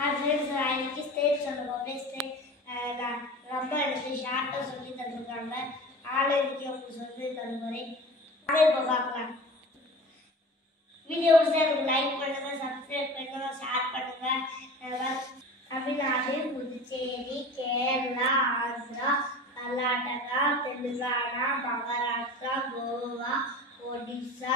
Hi friends, இன்னைக்கு state சொல்லுங்க. அப்படியே ஸ்டேட் ரொம்ப எனக்கு ஷார்ட்டாக சொல்லி தந்துருக்காங்க. ஆளுக்கு உங்களுக்கு சொல்லி தருகிறேன். இப்போ பார்க்கலாம். வீடியோ பிடிச்சா லைக் பண்ணுங்க, சப்ஸ்கிரைப் பண்ணுங்க, ஷேர் பண்ணுங்க. தமிழ்நாடு, புதுச்சேரி, கேரளா, ஆந்திரா, கர்நாடகா, தெலுங்கானா, மகாராஷ்டிரா, கோவா, ஒடிசா,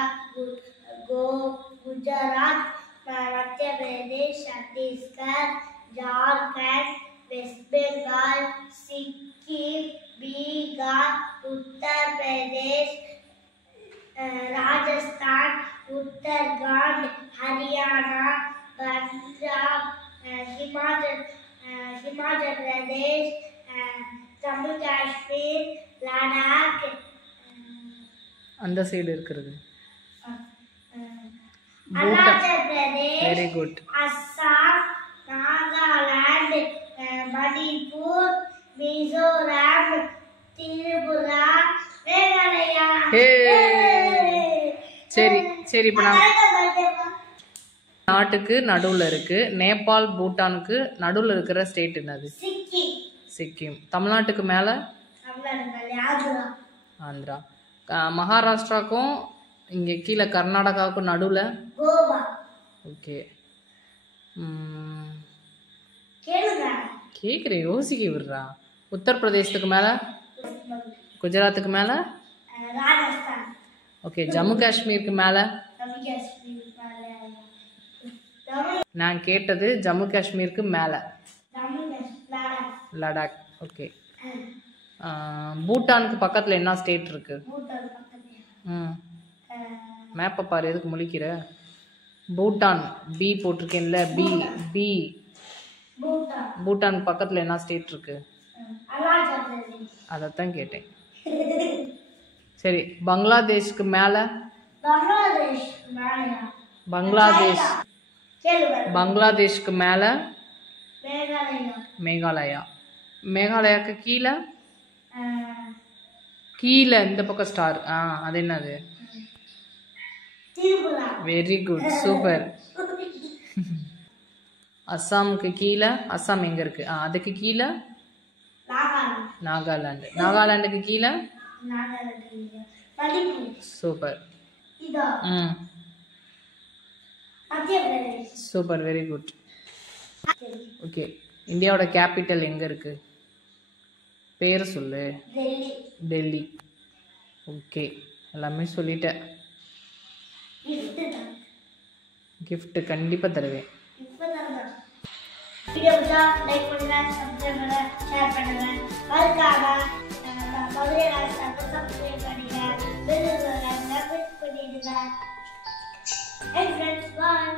குஜராத், मध्य प्रदेश, छत्तीसगढ़, झारखंड, वेस्ट बंगाल, सिक्किम, बिहार, उत्तर प्रदेश, राजस्थान, उत्तराखंड, हरियाणा, पंजाब, हिमाचल प्रदेश, जम्मू काश्मीर, लद्दाख அந்த சைடு இருக்குது. Arunachal Pradesh, very good. असम, नागालैंड, मणिपुर, मिजोरम, त्रिपुरा, मेघालय. சரி சரி, இப்போ நாட்டுக்கு நடுவில் இருக்கு. நேபாள், பூட்டானுக்கு நடுவில் இருக்கிற ஸ்டேட் என்னது? சிக்கிம். தமிழ்நாட்டுக்கு மேலே ஆந்திரா. மகாராஷ்டிராக்கும் இங்கே கீழே கர்நாடகாவுக்கும் நடுவில் கோவா. ஓகே, கேட்குறேன், யோசிக்க விடுறா. உத்தரப்பிரதேசத்துக்கு மேலே, குஜராத்துக்கு மேலே, ஓகே, ஜம்மு காஷ்மீருக்கு மேலே. நான் கேட்டது ஜம்மு காஷ்மீருக்கு மேலே, லடாக். ஓகே, பூட்டானுக்கு பக்கத்தில் என்ன ஸ்டேட் இருக்கு? மேப்பை பாரு, எதுக்கு முழிக்கிற? பூட்டான் பி போட்டிருக்கேன்ல, பி பி. பூட்டான் பக்கத்தில் என்ன ஸ்டேட் இருக்கு? அதைத்தான் கேட்டேன். சரி, பங்களாதேஷ்க்கு மேலே? பங்களாதேஷ்க்கு மேலே மேகாலயா. மேகாலயாவுக்கு கீழே கீழே இந்த பக்கம் ஸ்டார். அது என்னது? Very good, super. அஸ்ஸாமுக்கு கீழே, அஸ்ஸாம் எங்க இருக்கு? அதுக்கு கீழே நாகாலாந்து. நாகாலாந்துக்கு கீழே super. Super, very good. Okay, இந்தியாவோட கேபிட்டல் எங்க இருக்கு? பேர் சொல்லு. டெல்லி. ஓகே, எல்லாமே சொல்லிட்டேன். கிஃப்ட் கண்டிப்பா தருவேன். வீடியோ பிடிச்சா லைக் பண்ணுங்க, சப்ஸ்கிரைப் பண்ணுங்க, ஷேர் பண்ணுங்க. மறக்காம மதுரை ராஜ்க்கு சப்ஸ்கிரைப் பண்ணுங்க. பெல் ஐகானை கிளிக் பண்ணிடுங்க. Hey friends, bye.